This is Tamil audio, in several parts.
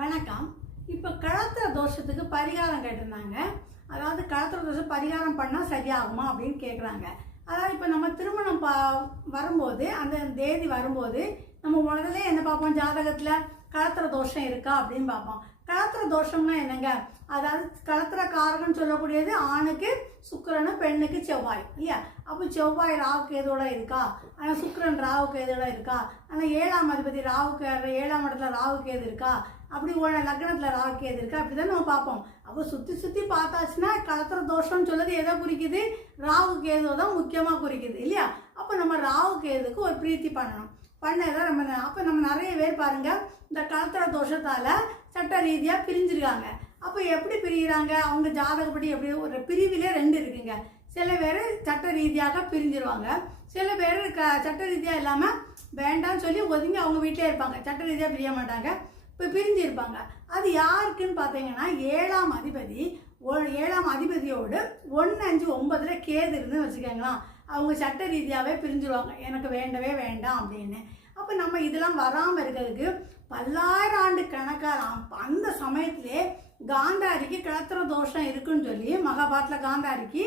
வணக்கம். இப்போ களத்திர தோஷத்துக்கு பரிகாரம் கேட்டிருந்தாங்க. அதாவது களத்திர தோஷம் பரிகாரம் பண்ணால் சரியாகுமா அப்படின்னு கேட்குறாங்க. அதாவது இப்போ நம்ம திருமணம் வரும்போது அந்த தேதி வரும்போது நம்ம முதல்ல என்ன பார்ப்போம், ஜாதகத்தில் களத்திர தோஷம் இருக்கா அப்படின்னு பார்ப்போம். களத்திர தோஷம்னா என்னங்க, அதாவது களத்திர காரகன்னு சொல்லக்கூடியது ஆணுக்கு சுக்கிரனும் பெண்ணுக்கு செவ்வாய் இல்லையா. அப்போ செவ்வாய் ராவுக்கு எதோட இருக்கா, ஆனால் சுக்கிரன் ராவுக்கு எதோட இருக்கா, ஆனால் 7ஆம் அதிபதி ராவுக்கு 7ஆம் இடத்துல ராவுக்கு எது இருக்கா, அப்படி லக்னத்தில் ராவுக்கு எது இருக்கா, அப்படிதான் நம்ம பார்ப்போம். அப்போ சுற்றி சுற்றி பார்த்தாச்சுன்னா களத்திர தோஷம்னு சொல்லுறது எதை குறிக்குது, ராவுக்கு ஏதோ தான் முக்கியமாக குறிக்குது இல்லையா. அப்போ நம்ம ராவுக்கு எதுக்கு ஒரு பிரீத்தி பண்ணணும். பண்ணதான் நம்ம நிறைய பேர் பாருங்க இந்த களத்திர தோஷத்தால் சட்ட ரீதியாக பிரிஞ்சிருக்காங்க. அப்போ எப்படி பிரிகிறாங்க, அவங்க ஜாதகப்படி எப்படி ஒரு பிரிவிலே 2 இருக்குங்க. சில பேர் சட்ட ரீதியாக பிரிஞ்சிருவாங்க, சில பேர் சட்ட ரீதியாக இல்லாமல் வேண்டாம்னு சொல்லி ஒதுங்கி அவங்க வீட்டிலே இருப்பாங்க, சட்ட ரீதியாக பிரிய மாட்டாங்க, இப்போ பிரிஞ்சு இருப்பாங்க. அது யாருக்குன்னு பார்த்தீங்கன்னா 7ஆம் அதிபதியோடு 1, 5, 9 கேது இருந்துன்னு வச்சுக்கோங்களா, அவங்க சட்ட ரீதியாகவே பிரிஞ்சிருவாங்க, எனக்கு வேண்டவே வேண்டாம் அப்படின்னு. அப்போ நம்ம இதெல்லாம் வராமல் இருக்கிறதுக்கு பல்லாயிரம் ஆண்டு கணக்காக அந்த சமயத்திலே காந்தாரிக்கு களத்திர தோஷம் இருக்குன்னு சொல்லி, மகாபாரத்தில் காந்தாரிக்கு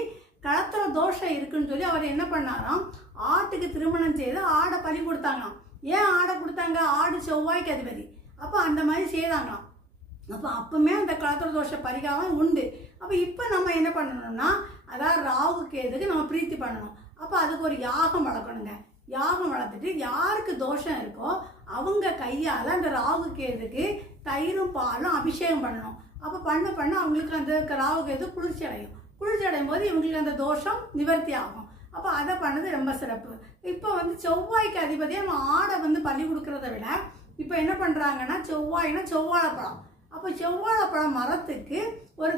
களத்திர தோஷம் இருக்குன்னு சொல்லி அவர் என்ன பண்ணாராம், ஆட்டுக்கு திருமணம் செய்து ஆடை பலி கொடுத்தாங்களாம். ஏன் ஆடை கொடுத்தாங்க, ஆடு செவ்வாய்க்கு அதிபதி, அப்போ அந்த மாதிரி செய்தாங்களாம். அப்போ அப்பவுமே அந்த களத்திர தோஷ பரிகாரம் உண்டு. அப்போ இப்போ நம்ம என்ன பண்ணணும்னா, அதாவது ராகுக்கு எதுக்கு நம்ம பிரீத்தி பண்ணணும். அப்போ அதுக்கு ஒரு யாகம் வளர்க்கணுங்க. யாகம் வளர்த்துட்டு யாருக்கு தோஷம் இருக்கோ அவங்க கையால் அந்த ராகுக்கு எதுக்கு தயிரும் பாலும் அபிஷேகம் பண்ணணும். அப்போ பண்ண அவங்களுக்கு அந்த ராகுக்கு எது குளிர்ச்சி அடையும் போது இவங்களுக்கு அந்த தோஷம் நிவர்த்தி ஆகும். அப்போ அதை பண்ணது ரொம்ப சிறப்பு. இப்போ செவ்வாய்க்கு அதிபதியாக நம்ம ஆடை பலி கொடுக்கறத விட இப்போ என்ன பண்ணுறாங்கன்னா, செவ்வாழைப்பழம். அப்போ செவ்வாழைப்பழம் மரத்துக்கு ஒரு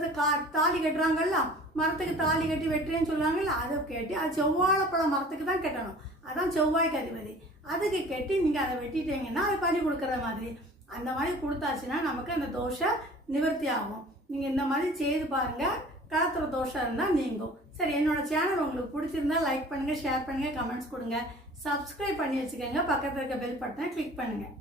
தாலி கட்டுறாங்கல்ல, மரத்துக்கு தாலி கட்டி வெட்டுறேன்னு சொல்லுவாங்கல்ல, அதை கட்டி அது செவ்வாழைப்பழம் மரத்துக்கு தான் கட்டணும், அதான் செவ்வாய்க்கு அதிபதி. அதுக்கு கட்டி நீங்கள் அதை வெட்டிட்டீங்கன்னா அது பலி கொடுக்குற மாதிரி, அந்த மாதிரி கொடுத்தாச்சுன்னா நமக்கு அந்த தோஷம் நிவர்த்தி ஆகும். நீங்கள் இந்த மாதிரி செய்து பாருங்கள், களத்திர தோஷம் இருந்தால் நீங்கும். சரி, என்னோட சேனல் உங்களுக்கு பிடிச்சிருந்தா லைக் பண்ணுங்கள், ஷேர் பண்ணுங்கள், கமெண்ட்ஸ் கொடுங்க, சப்ஸ்கிரைப் பண்ணி வச்சுக்கோங்க, பக்கத்தில் இருக்க பெல் பட்டனை கிளிக் பண்ணுங்கள்.